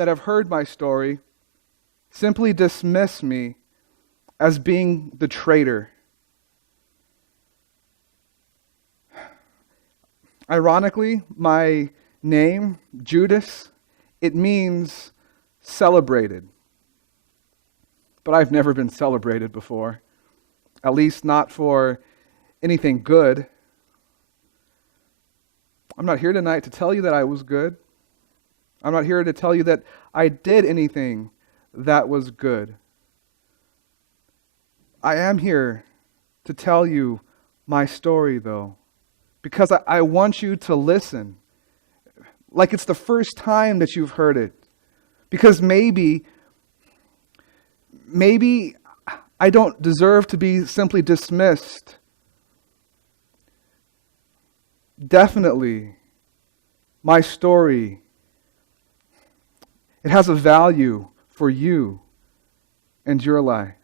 that have heard my story simply dismiss me as being the traitor. Ironically, my name, Judas, it means celebrated. But I've never been celebrated before, at least not for anything good. I'm not here tonight to tell you that I was good. I'm not here to tell you that I did anything that was good. I am here to tell you my story, though, because I want you to listen like it's the first time that you've heard it. Because maybe I don't deserve to be simply dismissed. Definitely, my story, it has a value for you and your life.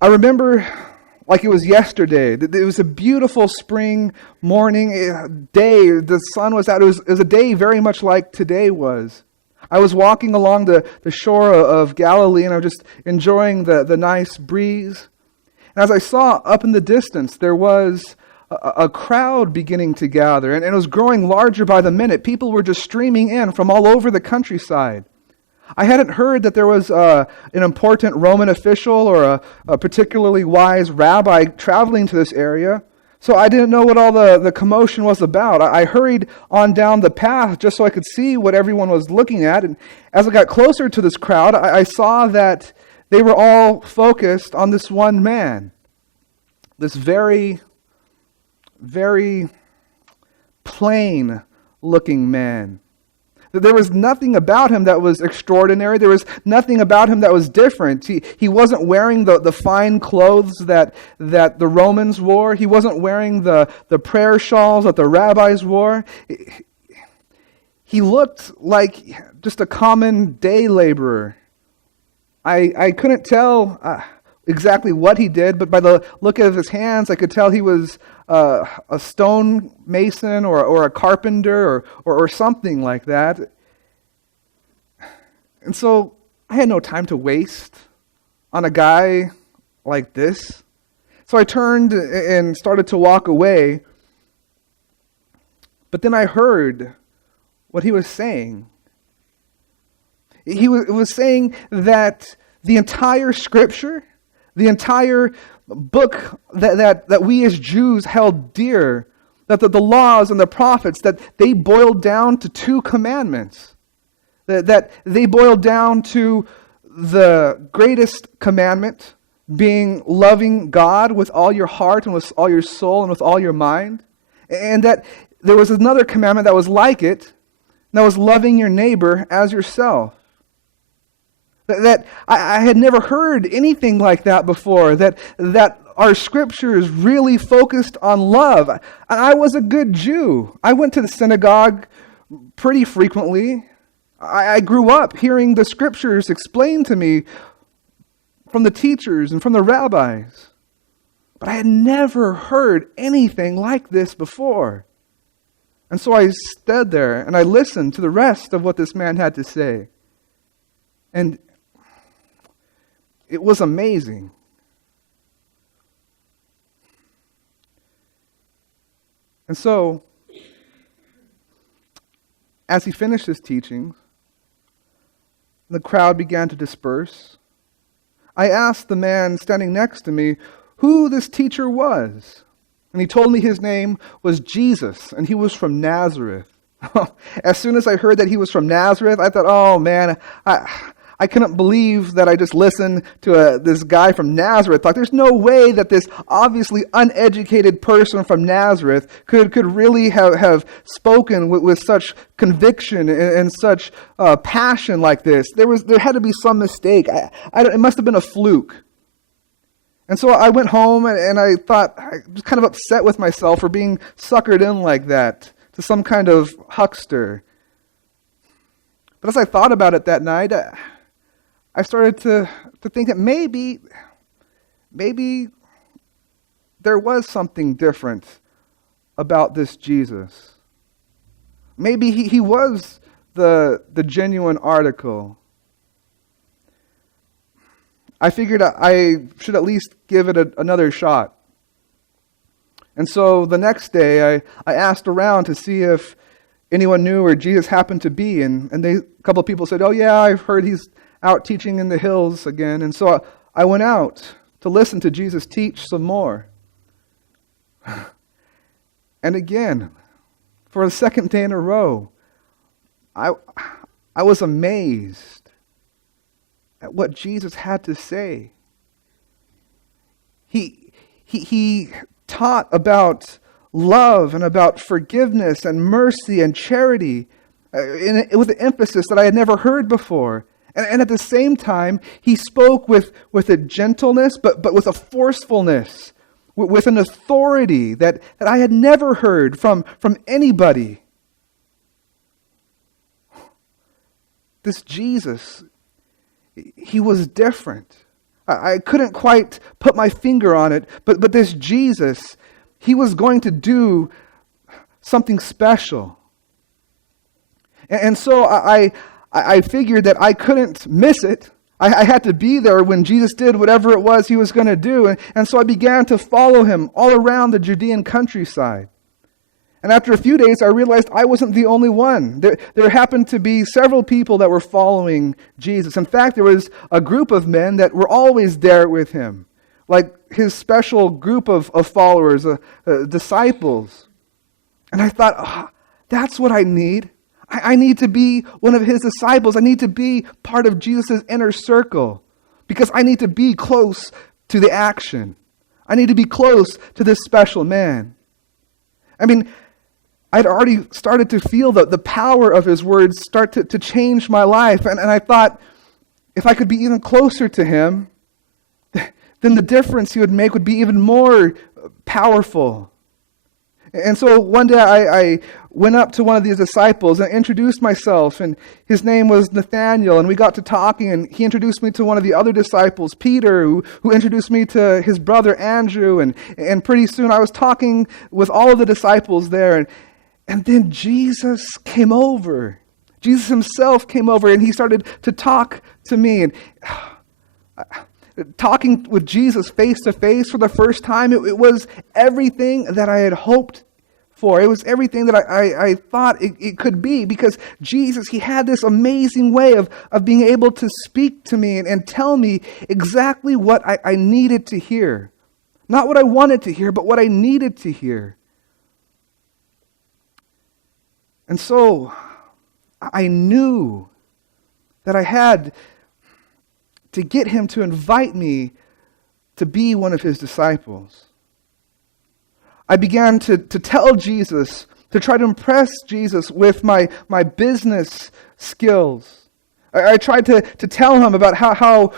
I remember like it was yesterday. It was a beautiful spring morning day. The sun was out. It was a day very much like today was. I was walking along the shore of Galilee, and I was just enjoying the nice breeze. And as I saw up in the distance, there was a crowd beginning to gather, and it was growing larger by the minute. People were just streaming in from all over the countryside. I hadn't heard that there was an important Roman official or a particularly wise rabbi traveling to this area, so I didn't know what all the commotion was about. I hurried on down the path just so I could see what everyone was looking at, and as I got closer to this crowd, I saw that they were all focused on this one man, this very, very plain-looking man. There was nothing about him that was extraordinary. There was nothing about him that was different. He wasn't wearing the fine clothes that the Romans wore. He wasn't wearing the prayer shawls that the rabbis wore. He looked like just a common day laborer. I couldn't tell exactly what he did, but by the look of his hands, I could tell he was a stone mason or a carpenter or something like that. And so I had no time to waste on a guy like this. So I turned and started to walk away. But then I heard what he was saying. He was saying that the entire Scripture, the entire book that we as Jews held dear, that the laws and the prophets, that they boiled down to two commandments. That they boiled down to the greatest commandment, being loving God with all your heart and with all your soul and with all your mind. And that there was another commandment that was like it, and that was loving your neighbor as yourself. That I had never heard anything like that before, that our scriptures really focused on love. And I was a good Jew. I went to the synagogue pretty frequently. I grew up hearing the scriptures explained to me from the teachers and from the rabbis. But I had never heard anything like this before. And so I stood there and I listened to the rest of what this man had to say. And it was amazing. And so, as he finished his teachings, the crowd began to disperse. I asked the man standing next to me who this teacher was. And he told me his name was Jesus, and he was from Nazareth. As soon as I heard that he was from Nazareth, I thought, oh man, I couldn't believe that I just listened to this guy from Nazareth. Like, there's no way that this obviously uneducated person from Nazareth could really have spoken with such conviction and such passion like this. There had to be some mistake. It must have been a fluke. And so I went home and I thought, I was kind of upset with myself for being suckered in like that to some kind of huckster. But as I thought about it that night, I started to think that maybe there was something different about this Jesus. Maybe he was the genuine article, I figured I should at least give it another shot. And so the next day, I asked around to see if anyone knew where Jesus happened to be. And a couple of people said, "Oh yeah, I've heard he's out teaching in the hills again." And so I went out to listen to Jesus teach some more. And again, for the second day in a row, I was amazed at what Jesus had to say. He taught about love and about forgiveness and mercy and charity with an emphasis that I had never heard before. And at the same time, he spoke with a gentleness, but with a forcefulness, with an authority that I had never heard from anybody. This Jesus, he was different. I couldn't quite put my finger on it, but this Jesus, he was going to do something special. And so I figured that I couldn't miss it. I had to be there when Jesus did whatever it was he was going to do. And so I began to follow him all around the Judean countryside. And after a few days, I realized I wasn't the only one. There happened to be several people that were following Jesus. In fact, there was a group of men that were always there with him, like his special group of followers, disciples. And I thought, that's what I need. I need to be one of his disciples. I need to be part of Jesus' inner circle because I need to be close to the action. I need to be close to this special man. I mean, I'd already started to feel the power of his words start to change my life. And I thought, if I could be even closer to him, then the difference he would make would be even more powerful. And so one day I went up to one of these disciples and introduced myself, and his name was Nathaniel, and we got to talking, and he introduced me to one of the other disciples, Peter, who introduced me to his brother Andrew, and pretty soon I was talking with all of the disciples there, and then Jesus came over. Jesus himself came over, and he started to talk to me, and talking with Jesus face to face for the first time, it was everything that I had hoped for. It was everything that I thought it could be, because Jesus, he had this amazing way of being able to speak to me and tell me exactly what I needed to hear. Not what I wanted to hear, but what I needed to hear. And so I knew that I had to get him to invite me to be one of his disciples. I began to tell Jesus, to try to impress Jesus with my business skills. I tried to tell him about how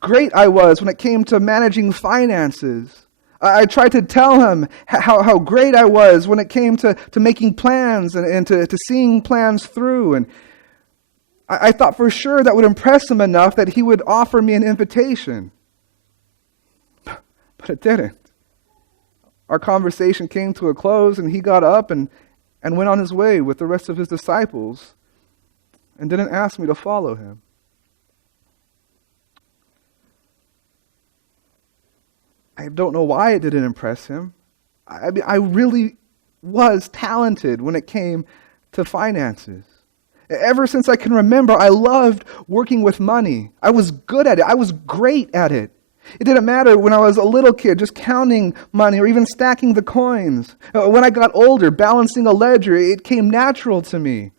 great I was when it came to managing finances. I tried to tell him how great I was when it came to making plans and to seeing plans through. And I thought for sure that would impress him enough that he would offer me an invitation. But it didn't. Our conversation came to a close, and he got up and went on his way with the rest of his disciples and didn't ask me to follow him. I don't know why it didn't impress him. I really was talented when it came to finances. Ever since I can remember, I loved working with money. I was good at it. I was great at it. It didn't matter when I was a little kid, just counting money or even stacking the coins. When I got older, balancing a ledger, it came natural to me.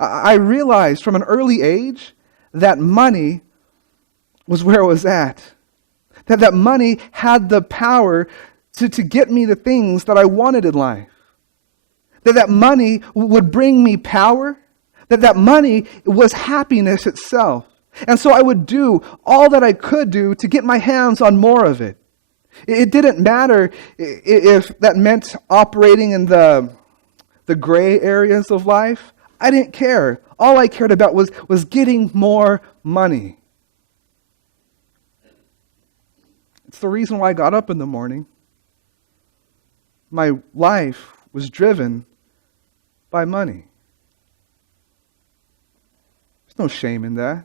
I realized from an early age that money was where it was at. That money had the power to get me the things that I wanted in life. That money would bring me power. That money was happiness itself. And so I would do all that I could do to get my hands on more of it. It didn't matter if that meant operating in the gray areas of life. I didn't care. All I cared about was getting more money. It's the reason why I got up in the morning. My life was driven by money. There's no shame in that.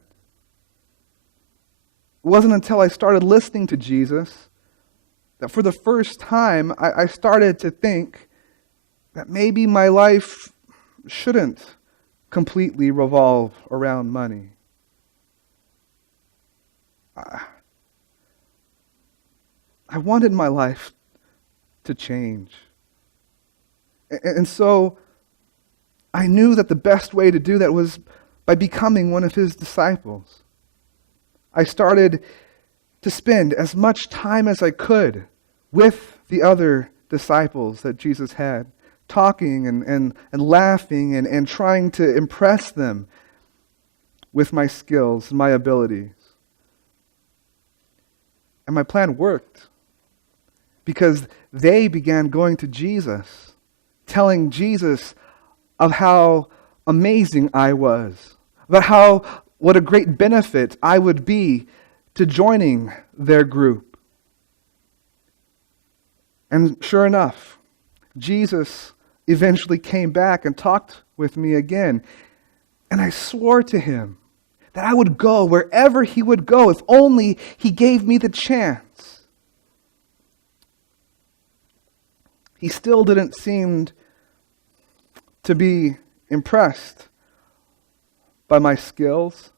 It wasn't until I started listening to Jesus that for the first time I started to think that maybe my life shouldn't completely revolve around money. I wanted my life to change. And so I knew that the best way to do that was by becoming one of his disciples. I started to spend as much time as I could with the other disciples that Jesus had, talking and laughing and trying to impress them with my skills and my abilities. And my plan worked because they began going to Jesus, telling Jesus of how amazing I was, about what a great benefit I would be to joining their group. And sure enough, Jesus eventually came back and talked with me again. And I swore to him that I would go wherever he would go if only he gave me the chance. He still didn't seem to be impressed by my skills.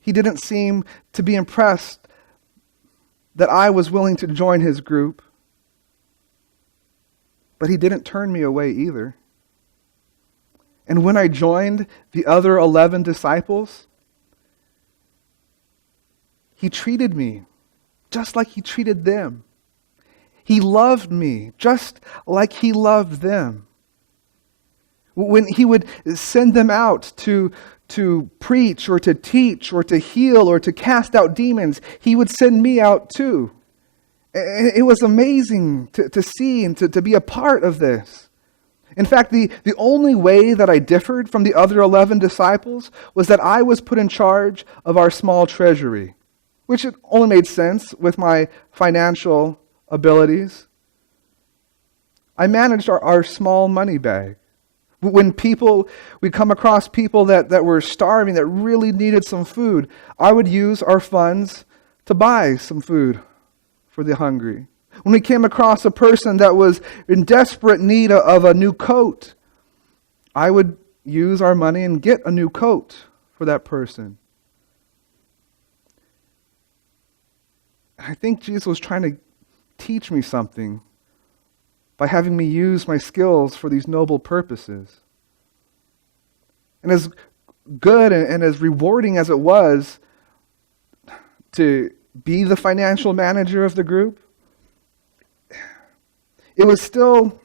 He didn't seem to be impressed that I was willing to join his group. But he didn't turn me away either. And when I joined the other 11 disciples, he treated me just like he treated them. He loved me just like he loved them. When he would send them out to preach or to teach or to heal or to cast out demons, he would send me out too. It was amazing to see and to be a part of this. In fact, the only way that I differed from the other 11 disciples was that I was put in charge of our small treasury, which it only made sense with my financial abilities. I managed our small money bag. When we come across people that were starving, that really needed some food, I would use our funds to buy some food for the hungry. When we came across a person that was in desperate need of a new coat, I would use our money and get a new coat for that person. I think Jesus was trying to teach me something by having me use my skills for these noble purposes. And as good and as rewarding as it was to be the financial manager of the group, it was still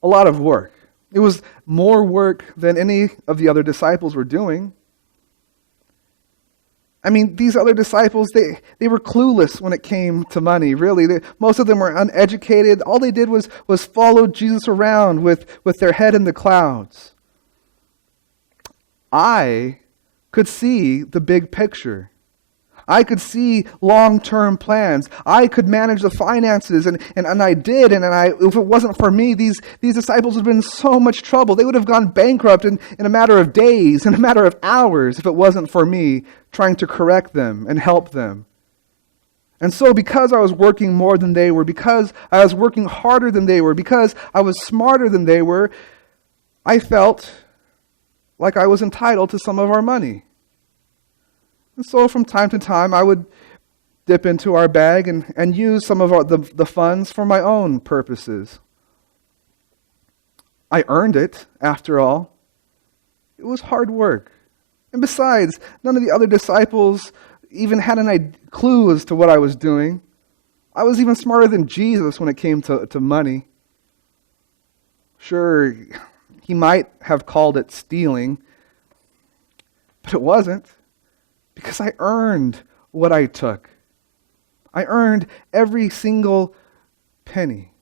a lot of work. It was more work than any of the other disciples were doing. I mean, these other disciples, they were clueless when it came to money, really. Most of them were uneducated. All they did was follow Jesus around with their head in the clouds. I could see the big picture. I could see long-term plans. I could manage the finances, and I did. And if it wasn't for me, these disciples would have been in so much trouble. They would have gone bankrupt in a matter of days, in a matter of hours, if it wasn't for me trying to correct them and help them. And so because I was working more than they were, because I was working harder than they were, because I was smarter than they were, I felt like I was entitled to some of our money. And so from time to time, I would dip into our bag and use some of the funds for my own purposes. I earned it, after all. It was hard work. And besides, none of the other disciples even had an clue as to what I was doing. I was even smarter than Jesus when it came to money. Sure, he might have called it stealing, but it wasn't. Because I earned what I took. I earned every single penny.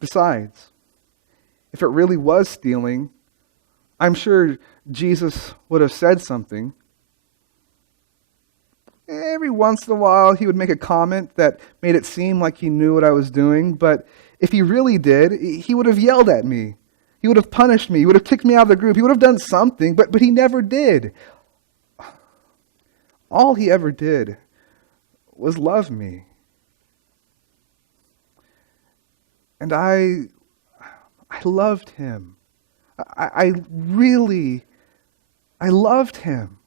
Besides, if it really was stealing, I'm sure Jesus would have said something. Every once in a while, he would make a comment that made it seem like he knew what I was doing, but If he really did, he would have yelled at me. He would have punished me. He would have kicked me out of the group. He would have done something, but he never did. All he ever did was love me. And I loved him. I loved him.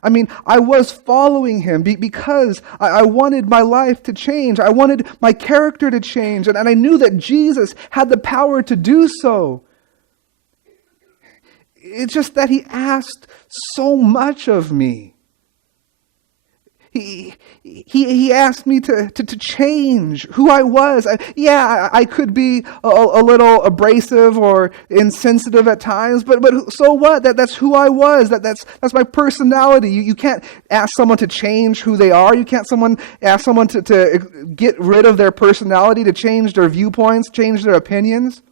I mean, I was following him because I wanted my life to change. I wanted my character to change. And I knew that Jesus had the power to do so. It's just that he asked so much of me. He asked me to change who I was. I could be a little abrasive or insensitive at times, but so what? That's who I was. That's my personality. You can't ask someone to change who they are. You can't ask someone to get rid of their personality, to change their viewpoints, change their opinions.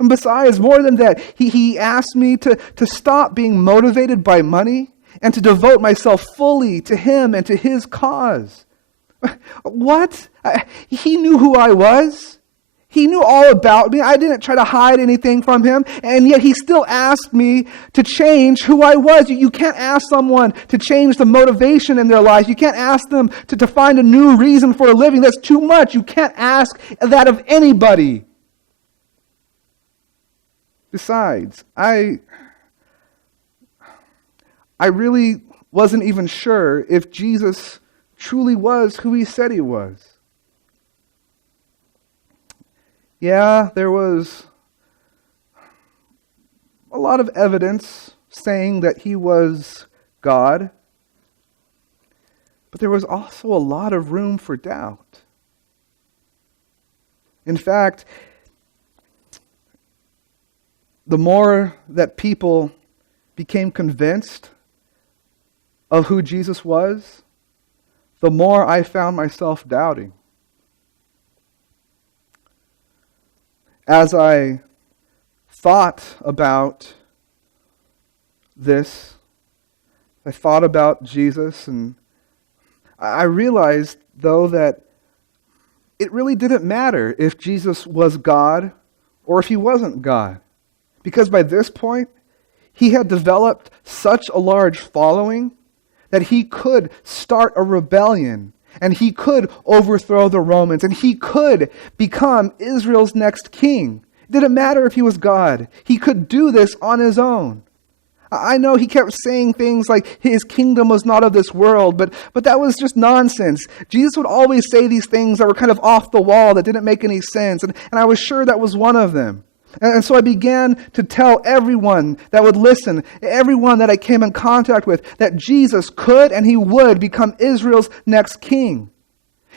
And besides, more than that, he asked me to stop being motivated by money and to devote myself fully to him and to his cause. What? He knew who I was. He knew all about me. I didn't try to hide anything from him, and yet he still asked me to change who I was. You can't ask someone to change the motivation in their lives. You can't ask them to find a new reason for a living. That's too much. You can't ask that of anybody. Besides, I really wasn't even sure if Jesus truly was who he said he was. Yeah, there was a lot of evidence saying that he was God, but there was also a lot of room for doubt. In fact, the more that people became convinced of who Jesus was, the more I found myself doubting. As I thought about this, I thought about Jesus, and I realized, though, that it really didn't matter if Jesus was God or if he wasn't God. Because by this point, he had developed such a large following that he could start a rebellion, and he could overthrow the Romans, and he could become Israel's next king. It didn't matter if he was God. He could do this on his own. I know he kept saying things like his kingdom was not of this world, but that was just nonsense. Jesus would always say these things that were kind of off the wall, that didn't make any sense, and I was sure that was one of them. And so I began to tell everyone that would listen, everyone that I came in contact with, that Jesus could and he would become Israel's next king.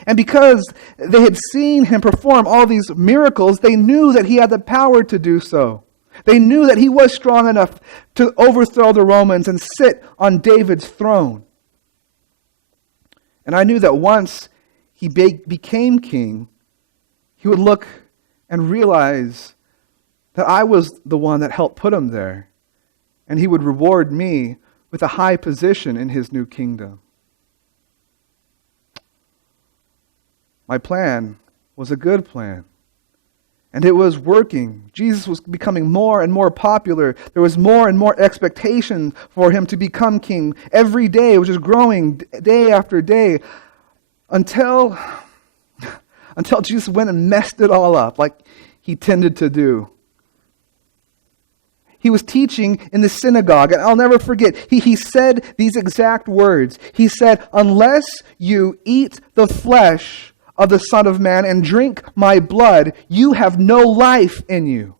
And because they had seen him perform all these miracles, they knew that he had the power to do so. They knew that he was strong enough to overthrow the Romans and sit on David's throne. And I knew that once he became king, he would look and realize that I was the one that helped put him there, and he would reward me with a high position in his new kingdom. My plan was a good plan, and it was working. Jesus was becoming more and more popular. There was more and more expectation for him to become king. Every day it was just growing, day after day, until Jesus went and messed it all up like he tended to do. He was teaching in the synagogue, and I'll never forget, he said these exact words. He said, "Unless you eat the flesh of the Son of Man and drink my blood, you have no life in you."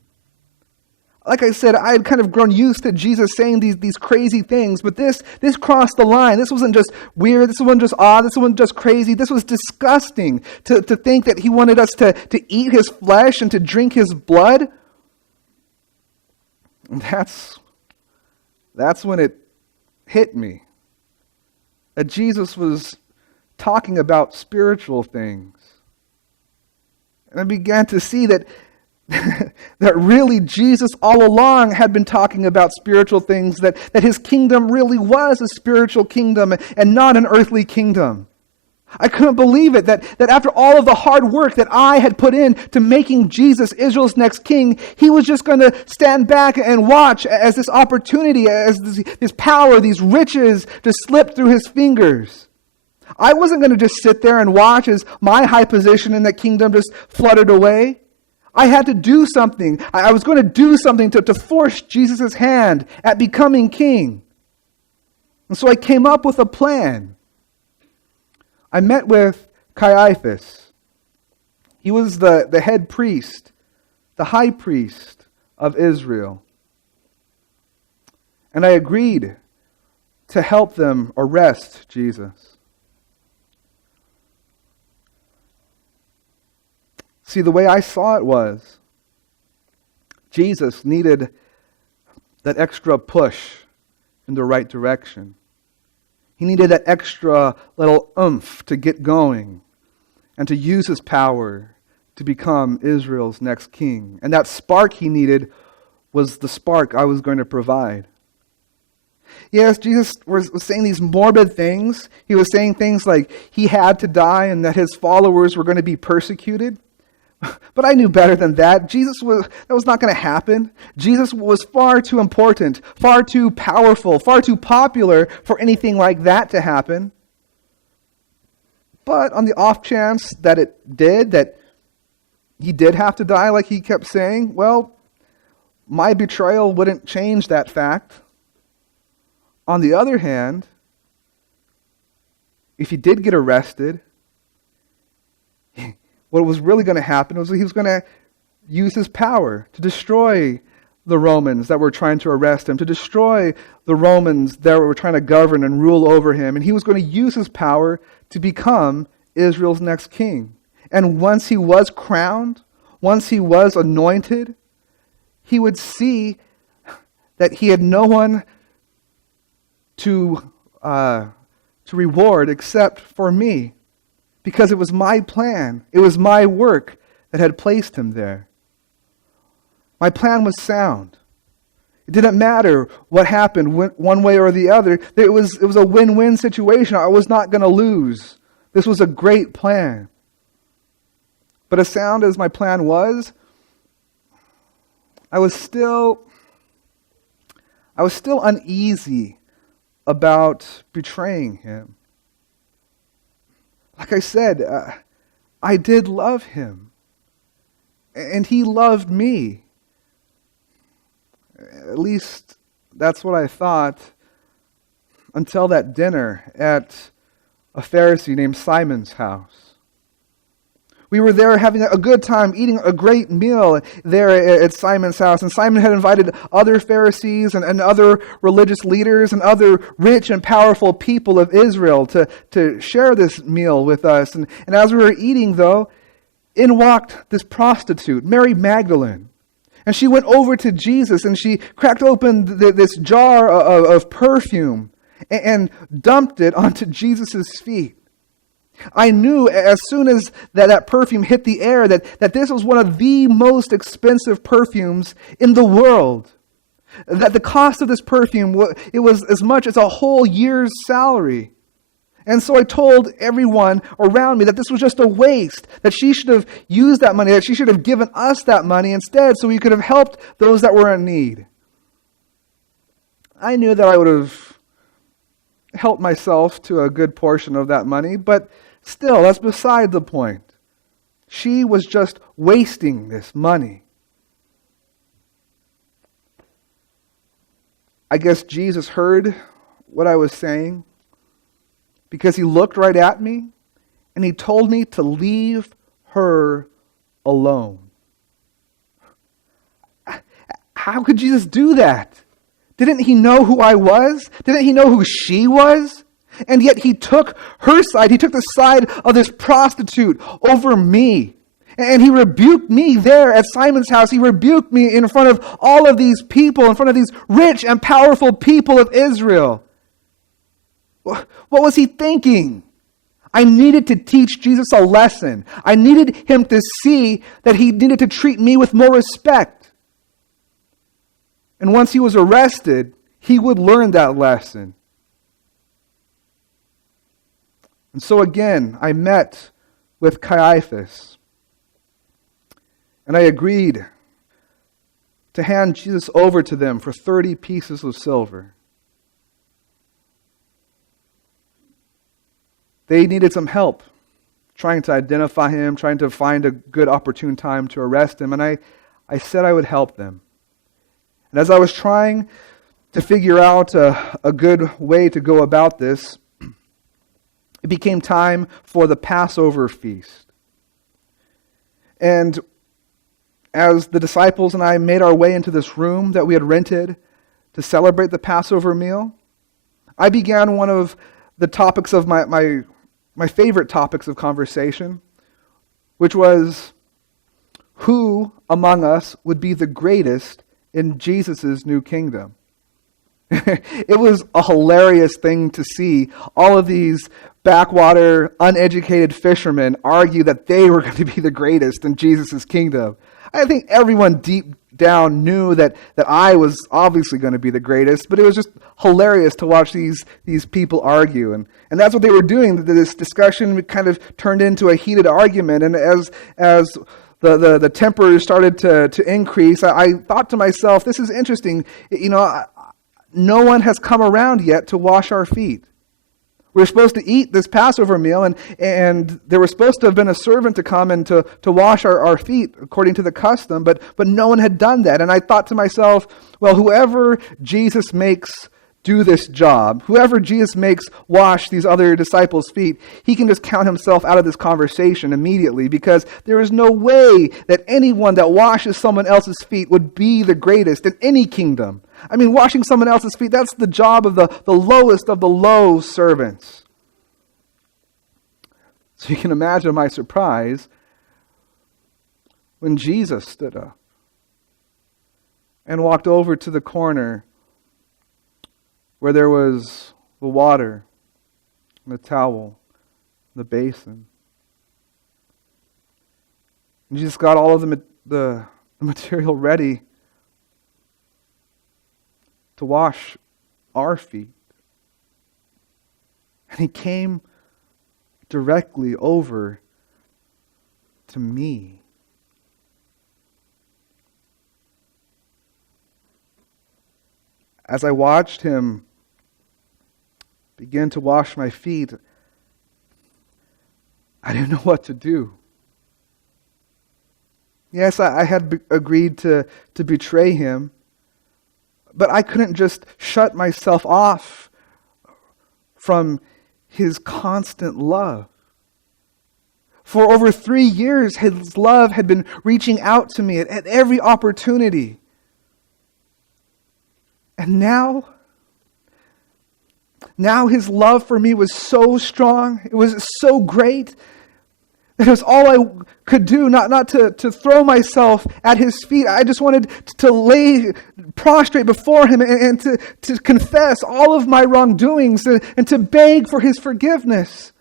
Like I said, I had kind of grown used to Jesus saying these crazy things, but this crossed the line. This wasn't just weird, this wasn't just odd, this wasn't just crazy, this was disgusting to think that he wanted us to eat his flesh and to drink his blood. And that's when it hit me that Jesus was talking about spiritual things. And I began to see that that really Jesus all along had been talking about spiritual things, that his kingdom really was a spiritual kingdom and not an earthly kingdom. I couldn't believe it that after all of the hard work that I had put in to making Jesus Israel's next king, he was just going to stand back and watch as this opportunity, as this power, these riches just slipped through his fingers. I wasn't going to just sit there and watch as my high position in that kingdom just fluttered away. I had to do something. I was going to do something to force Jesus' hand at becoming king. And so I came up with a plan. I met with Caiaphas. He was the head priest, the high priest of Israel. And I agreed to help them arrest Jesus. See, the way I saw it was, Jesus needed that extra push in the right direction. He needed that extra little oomph to get going and to use his power to become Israel's next king. And that spark he needed was the spark I was going to provide. Yes, Jesus was saying these morbid things. He was saying things like he had to die and that his followers were going to be persecuted. But I knew better than that. That was not going to happen. Jesus was far too important, far too powerful, far too popular for anything like that to happen. But on the off chance that that he did have to die like he kept saying, well, my betrayal wouldn't change that fact. On the other hand, if he did get arrested, what was really going to happen was he was going to use his power to destroy the Romans that were trying to arrest him, to destroy the Romans that were trying to govern and rule over him. And he was going to use his power to become Israel's next king. And once he was crowned, once he was anointed, he would see that he had no one to reward except for me. Because it was my plan, it was my work that had placed him there. My plan was sound. It didn't matter what happened one way or the other. It was a win-win situation. I was not going to lose. This was a great plan. But as sound as my plan was, I was still uneasy about betraying him. Like I said, I did love him, and he loved me. At least that's what I thought until that dinner at a Pharisee named Simon's house. We were there having a good time, eating a great meal there at Simon's house. And Simon had invited other Pharisees and other religious leaders and other rich and powerful people of Israel to share this meal with us. And as we were eating, though, in walked this prostitute, Mary Magdalene. And she went over to Jesus and she cracked open this jar of perfume and dumped it onto Jesus' feet. I knew as soon as that perfume hit the air that this was one of the most expensive perfumes in the world. That the cost of this perfume, it was as much as a whole year's salary. And so I told everyone around me that this was just a waste, that she should have used that money, that she should have given us that money instead so we could have helped those that were in need. I knew that I would have helped myself to a good portion of that money, but still, that's beside the point. She was just wasting this money. I guess Jesus heard what I was saying because he looked right at me and he told me to leave her alone. How could Jesus do that? Didn't he know who I was? Didn't he know who she was? And yet he took her side. He took the side of this prostitute over me. And he rebuked me there at Simon's house. He rebuked me in front of all of these people, in front of these rich and powerful people of Israel. What was he thinking? I needed to teach Jesus a lesson. I needed him to see that he needed to treat me with more respect. And once he was arrested, he would learn that lesson. And so again, I met with Caiaphas, and I agreed to hand Jesus over to them for 30 pieces of silver. They needed some help trying to identify him, trying to find a good opportune time to arrest him, and I said I would help them. And as I was trying to figure out a good way to go about this, it became time for the Passover feast. And as the disciples and I made our way into this room that we had rented to celebrate the Passover meal, I began one of the topics of my favorite topics of conversation, which was who among us would be the greatest in Jesus' new kingdom. It was a hilarious thing to see all of these backwater, uneducated fishermen argue that they were going to be the greatest in Jesus' kingdom. I think everyone deep down knew that I was obviously going to be the greatest, but it was just hilarious to watch these people argue. And that's what they were doing. This discussion kind of turned into a heated argument. And as the temper started to increase, I thought to myself, this is interesting. No one has come around yet to wash our feet. We were supposed to eat this Passover meal, and there was supposed to have been a servant to come and to wash our feet according to the custom, but no one had done that. And I thought to myself, well, whoever Jesus makes do this job, whoever Jesus makes wash these other disciples' feet, he can just count himself out of this conversation immediately, because there is no way that anyone that washes someone else's feet would be the greatest in any kingdom. I mean, washing someone else's feet, that's the job of the lowest of the low servants. So you can imagine my surprise when Jesus stood up and walked over to the corner where there was the water, and the towel, the basin. And Jesus got all of the material ready to wash our feet. And he came directly over to me. As I watched him begin to wash my feet, I didn't know what to do. Yes, I had agreed to betray him, but I couldn't just shut myself off from his constant love. For over 3 years, his love had been reaching out to me at every opportunity. And now his love for me was so strong, it was so great, that it was all I could do, not to throw myself at his feet. I just wanted to lay prostrate before him and to confess all of my wrongdoings and to beg for his forgiveness.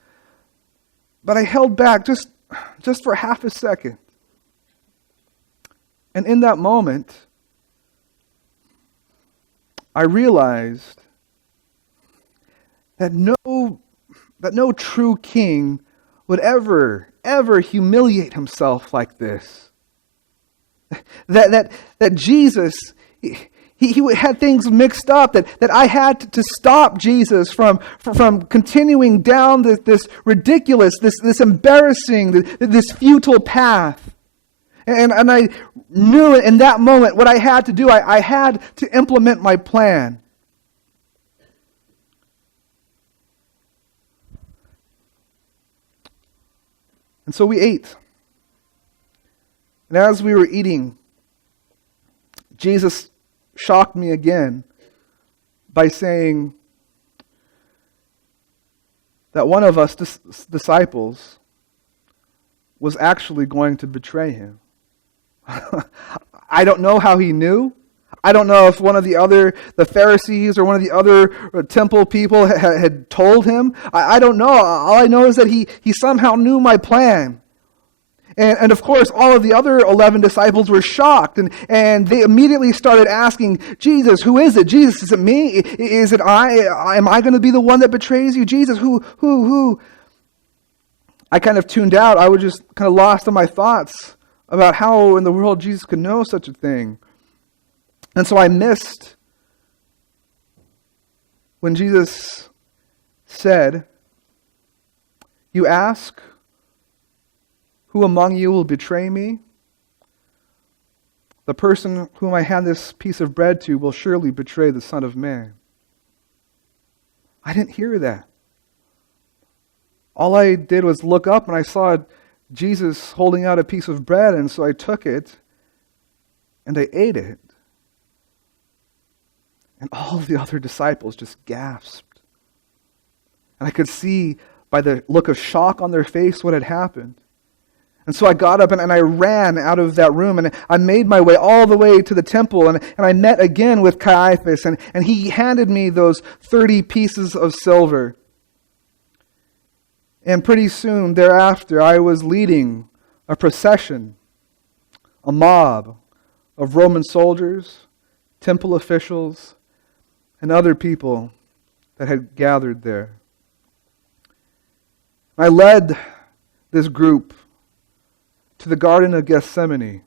But I held back just for half a second. And in that moment, I realized that no true king would ever humiliate himself like this. That Jesus, he had things mixed up, that I had to stop Jesus from continuing down this ridiculous, this embarrassing, this futile path. And I knew in that moment what I had to do. I had to implement my plan. And so we ate. And as we were eating, Jesus shocked me again by saying that one of us disciples was actually going to betray him. I don't know how he knew. I don't know if the Pharisees or one of the other temple people had told him. I don't know. All I know is that he somehow knew my plan. And of course, all of the other 11 disciples were shocked. And they immediately started asking, Jesus, who is it? Jesus, is it me? Is it I? Am I going to be the one that betrays you? Jesus, who? I kind of tuned out. I was just kind of lost in my thoughts about how in the world Jesus could know such a thing. And so I missed when Jesus said, "You ask, who among you will betray me? The person whom I hand this piece of bread to will surely betray the Son of Man." I didn't hear that. All I did was look up and I saw Jesus holding out a piece of bread, and so I took it and I ate it. And all of the other disciples just gasped. And I could see by the look of shock on their face what had happened. And so I got up and I ran out of that room, and I made my way all the way to the temple, and I met again with Caiaphas, and he handed me those 30 pieces of silver. And pretty soon thereafter, I was leading a procession, a mob of Roman soldiers, temple officials, and other people that had gathered there. I led this group to the Garden of Gethsemane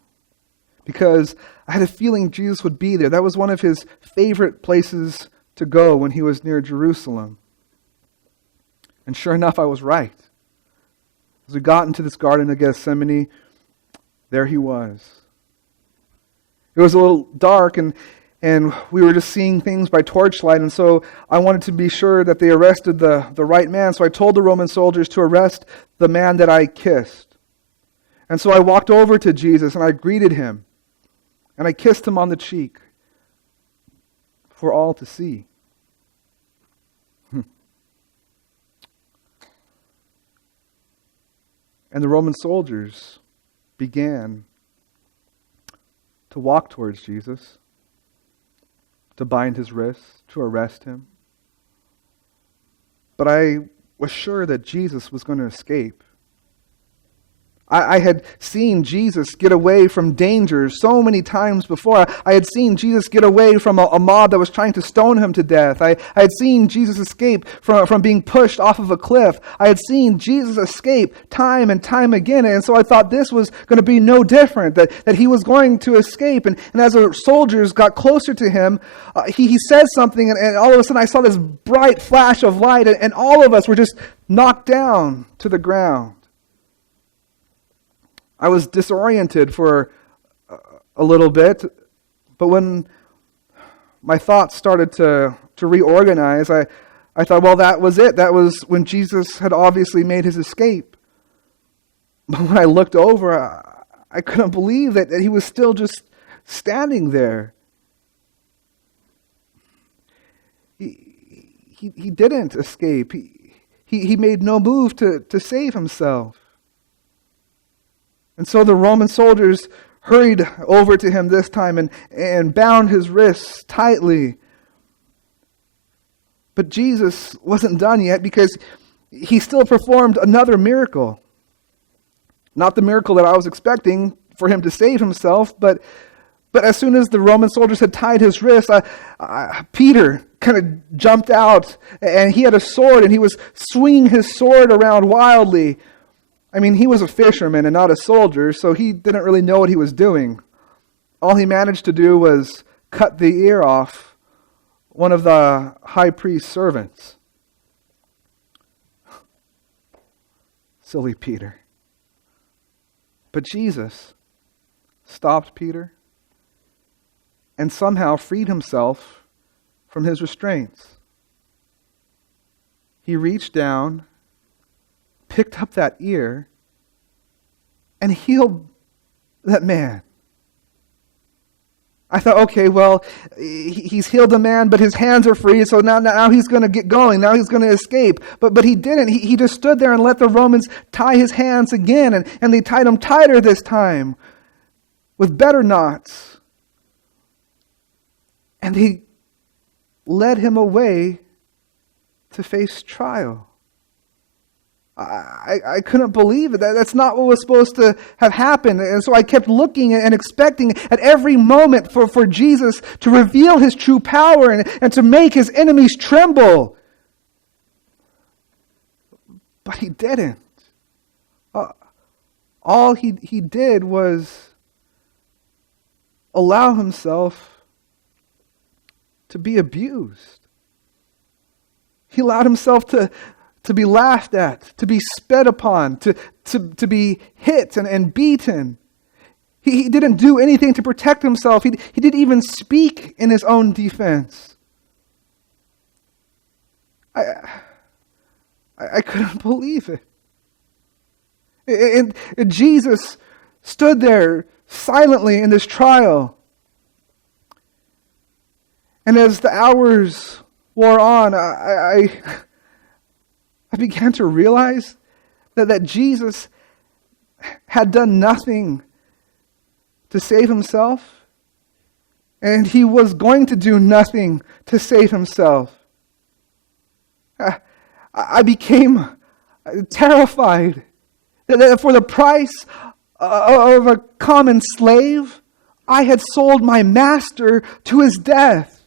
because I had a feeling Jesus would be there. That was one of his favorite places to go when he was near Jerusalem. And sure enough, I was right. As we got into this Garden of Gethsemane, there he was. It was a little dark, and we were just seeing things by torchlight, and so I wanted to be sure that they arrested the right man. So I told the Roman soldiers to arrest the man that I kissed. And so I walked over to Jesus and I greeted him. And I kissed him on the cheek for all to see. And the Roman soldiers began to walk towards Jesus, to bind his wrists, to arrest him. But I was sure that Jesus was going to escape. I had seen Jesus get away from danger so many times before. I had seen Jesus get away from a mob that was trying to stone him to death. I had seen Jesus escape from being pushed off of a cliff. I had seen Jesus escape time and time again. And so I thought this was going to be no different, that he was going to escape. And as the soldiers got closer to him, he said something, and all of a sudden I saw this bright flash of light, and all of us were just knocked down to the ground. I was disoriented for a little bit, but when my thoughts started to reorganize, I thought, well, that was it. That was when Jesus had obviously made his escape. But when I looked over, I couldn't believe that he was still just standing there. He didn't escape. He made no move to save himself. And so the Roman soldiers hurried over to him this time and bound his wrists tightly. But Jesus wasn't done yet because he still performed another miracle. Not the miracle that I was expecting for him to save himself, but as soon as the Roman soldiers had tied his wrists, Peter kind of jumped out, and he had a sword, and he was swinging his sword around wildly. I mean, he was a fisherman and not a soldier, so he didn't really know what he was doing. All he managed to do was cut the ear off one of the high priest's servants. Silly Peter. But Jesus stopped Peter and somehow freed himself from his restraints. He reached down, picked up that ear, and healed that man. I thought, okay, well, he's healed the man, but his hands are free, so now he's going to get going. Now he's going to escape. But he didn't. He just stood there and let the Romans tie his hands again, and they tied him tighter this time with better knots. And they led him away to face trial. I couldn't believe it. That's not what was supposed to have happened. And so I kept looking and expecting at every moment for Jesus to reveal his true power and to make his enemies tremble. But he didn't. all he did was allow himself to be abused. He allowed himself to be laughed at, to be spit upon, to be hit and beaten. He didn't do anything to protect himself. He didn't even speak in his own defense. I couldn't believe it. And Jesus stood there silently in this trial. And as the hours wore on, I began to realize that Jesus had done nothing to save himself, and he was going to do nothing to save himself. I became terrified that for the price of a common slave, I had sold my master to his death.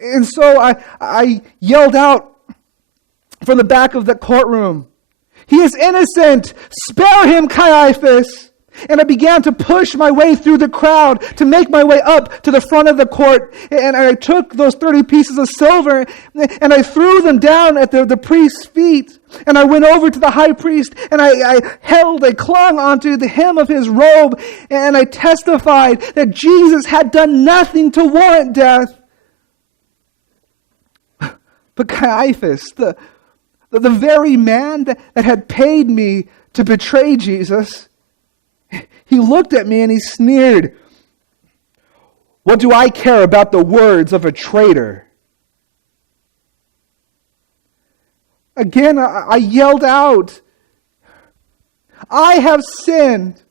And so I yelled out from the back of the courtroom, "He is innocent! Spare him, Caiaphas!" And I began to push my way through the crowd to make my way up to the front of the court. And I took those 30 pieces of silver and I threw them down at the priest's feet. And I went over to the high priest and I clung onto the hem of his robe. And I testified that Jesus had done nothing to warrant death. But Caiaphas, the very man that had paid me to betray Jesus, he looked at me and he sneered, "What do I care about the words of a traitor?" Again, I yelled out, "I have sinned.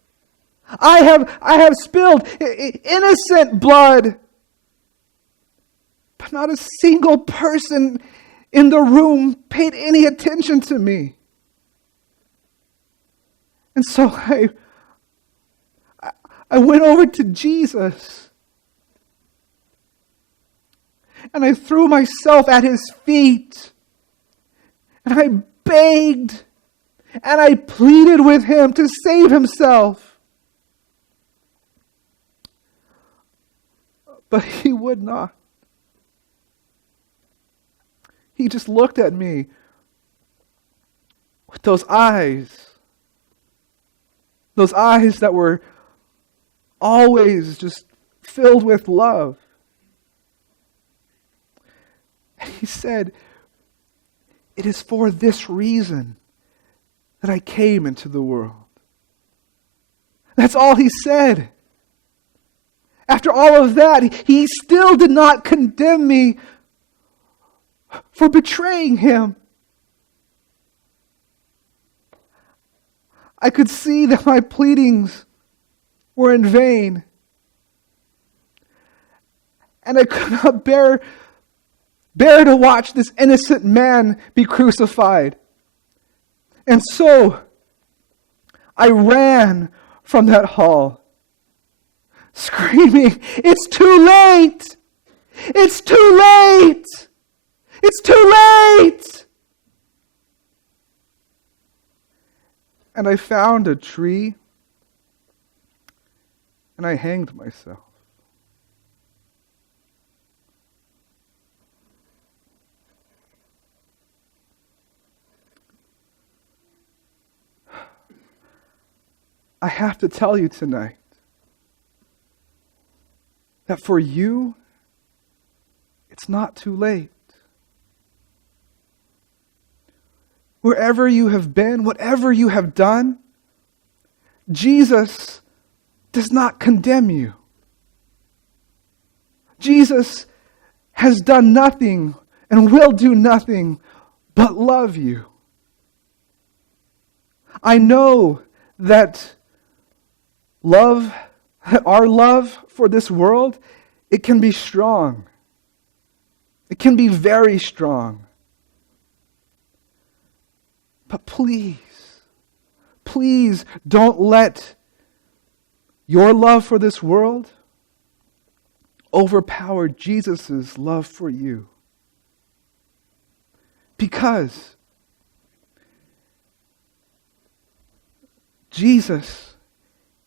I have spilled innocent blood." But not a single person in the room paid any attention to me. And so I went over to Jesus and I threw myself at his feet and I begged and I pleaded with him to save himself. But he would not. He just looked at me with those eyes that were always just filled with love. And he said, "It is for this reason that I came into the world." That's all he said. After all of that, he still did not condemn me for betraying him. I could see that my pleadings were in vain. And I could not bear to watch this innocent man be crucified. And so I ran from that hall, screaming, "It's too late! It's too late! It's too late!" And I found a tree and I hanged myself. I have to tell you tonight that for you, it's not too late. Wherever you have been, whatever you have done, Jesus does not condemn you. Jesus has done nothing and will do nothing but love you. I know that our love for this world, it can be strong. It can be very strong. But please don't let your love for this world overpower Jesus' love for you. Because Jesus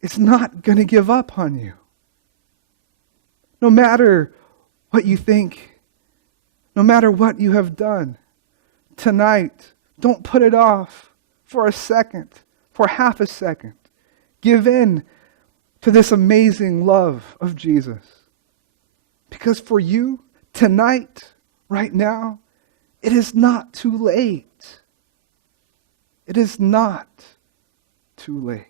is not going to give up on you. No matter what you think, no matter what you have done, tonight, don't put it off for a second, for half a second. Give in to this amazing love of Jesus. Because for you, tonight, right now, it is not too late. It is not too late.